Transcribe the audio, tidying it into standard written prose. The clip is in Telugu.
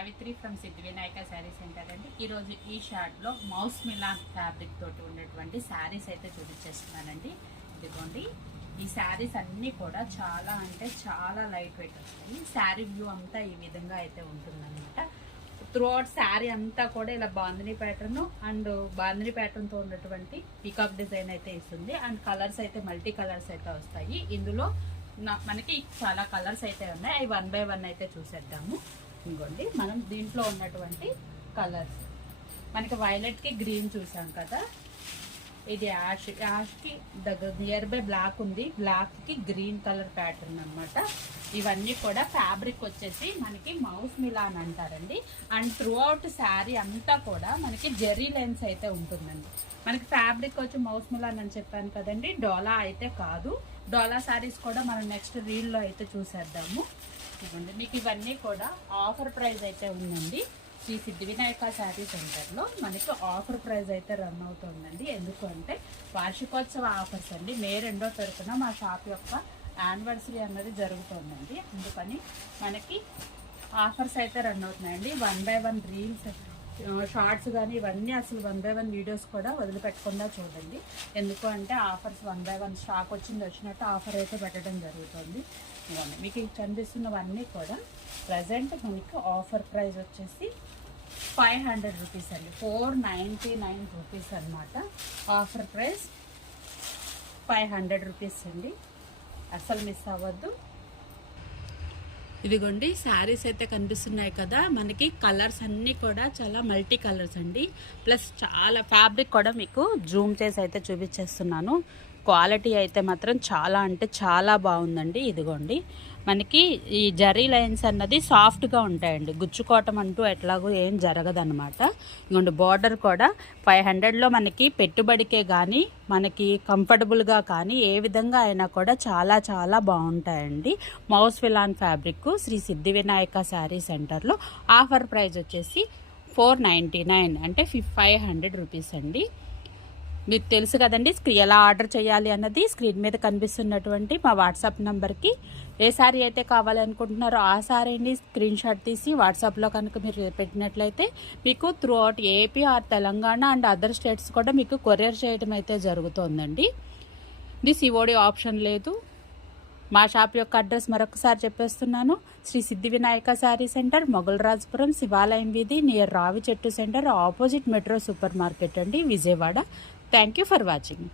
Savitri from Siddhi Vinayaka sari centre అండి. ఈరోజు ఈ షార్ట్లో మౌస్ మిలాన్ ఫ్యాబ్రిక్ తోటి ఉన్నటువంటి శారీస్ అయితే చూపించేస్తున్నానండి. ఇదిగోండి, ఈ శారీస్ అన్నీ కూడా చాలా అంటే చాలా లైట్ వెయిట్ వస్తాయి. శారీ వ్యూ అంతా ఈ విధంగా అయితే ఉంటుందన్నమాట. త్రూఅవుట్ శారీ అంతా కూడా ఇలా బాందిని ప్యాటర్న్ అండ్ బాందిని ప్యాటర్న్తో ఉన్నటువంటి పీకాక్ డిజైన్ అయితే ఇస్తుంది. అండ్ కలర్స్ అయితే మల్టీ కలర్స్ అయితే వస్తాయి. ఇందులో మనకి చాలా కలర్స్ అయితే ఉన్నాయి. అవి 1 by 1 అయితే చూసేద్దాము. ఇంకోండి, మనం దీంట్లో ఉన్నటువంటి కలర్స్ మనకి వైలెట్ కి గ్రీన్ చూసాం కదా, ఇది యాష్ కి దగ్గర నియర్ బై బ్లాక్ ఉంది, బ్లాక్ కి గ్రీన్ కలర్ ప్యాటర్న్ అన్నమాట. ఇవన్నీ కూడా ఫ్యాబ్రిక్ వచ్చేసి మనకి మౌస్ మిలాన్ అంటారండి. అండ్ త్రూ అవుట్ శారీ అంతా కూడా మనకి జెర్రీ లైన్స్ అయితే ఉంటుందండి. మనకి ఫ్యాబ్రిక్ వచ్చి మౌస్ మిలాన్ అని చెప్పాను కదండి, డోలా అయితే కాదు. డోలా శారీస్ కూడా మనం నెక్స్ట్ రీల్లో అయితే చూసేద్దాము. ఇవ్వండి, మీకు ఇవన్నీ కూడా ఆఫర్ ప్రైస్ అయితే ఉందండి. శ్రీ సిద్ధి వినాయక శారీ సెంటర్లో మనకి ఆఫర్ ప్రైస్ అయితే రన్ అవుతుందండి. ఎందుకంటే వార్షికోత్సవ ఆఫర్స్ అండి. మే 2వ తారీఖున మా షాప్ యొక్క యానివర్సరీ అన్నది జరుగుతుందండి. అందుకని మనకి ఆఫర్స్ అయితే రన్ అవుతున్నాయండి. 1 by 1 రీల్స్, షార్ట్స్ కానీ ఇవన్నీ అసలు 1 by 1 వీడియోస్ కూడా వదిలిపెట్టకుండా చూడండి. ఎందుకు అంటే ఆఫర్స్ 1 by 1 స్టాక్ వచ్చినట్టు ఆఫర్ అయితే పెట్టడం జరుగుతుంది. ఇవన్నీ మీకు కనిపిస్తున్నవన్నీ కూడా ప్రజెంట్ మనకి ఆఫర్ ప్రైస్ వచ్చేసి 500 రూపీస్ అండి. 499 రూపీస్ అనమాట. ఆఫర్ ప్రైస్ 500 రూపీస్ అండి. అసలు మిస్ అవ్వద్దు. ఇదిగోండి, శారీస్ అయితే కనిపిస్తున్నాయి కదా, మనకి కలర్స్ అన్నీ కూడా చాలా మల్టీ కలర్స్ అండి. ప్లస్ చాలా ఫ్యాబ్రిక్ కూడా మీకు జూమ్ చేసి అయితే చూపించేస్తున్నాను. క్వాలిటీ అయితే మాత్రం చాలా అంటే చాలా బాగుందండి. ఇదిగోండి, మనకి ఈ జరీ లైన్స్ అన్నది సాఫ్ట్గా ఉంటాయండి. గుచ్చుకోవటం అంటూ ఎట్లాగో ఏం జరగదన్నమాట. ఇదిగోండి, బార్డర్ కూడా 500లో మనకి పెట్టుబడికే కానీ మనకి కంఫర్టబుల్గా కానీ ఏ విధంగా అయినా కూడా చాలా చాలా బాగుంటాయండి. మౌస్ మిలాన్ ఫ్యాబ్రిక్ శ్రీ సిద్ధి వినాయక శారీ సెంటర్లో ఆఫర్ ప్రైస్ వచ్చేసి 499 అంటే 500 రూపీస్ అండి. మీకు తెలుసు కదండి ఎలా ఆర్డర్ చేయాలి అన్నది. స్క్రీన్ మీద కనిపిస్తున్నటువంటి మా వాట్సాప్ నెంబర్కి ఏ శారీ అయితే కావాలనుకుంటున్నారో ఆ శారీని స్క్రీన్ షాట్ తీసి వాట్సాప్లో కనుక మీరు పెట్టినట్లయితే మీకు throughout AP or Telangana and other states కూడా మీకు కొరియర్ చేయడం అయితే జరుగుతుందండి. ఇది సిఓడి ఆప్షన్ లేదు. మా షాప్ యొక్క అడ్రస్ మరొకసారి చెప్పేస్తున్నాను. శ్రీ సిద్ధి వినాయక శారీ సెంటర్, మొగల్రాజపురం, శివాలయం వీధి, నియర్ రావి చెట్టు centre, opposite metro super market అండి, Vijayawada. Thank you for watching.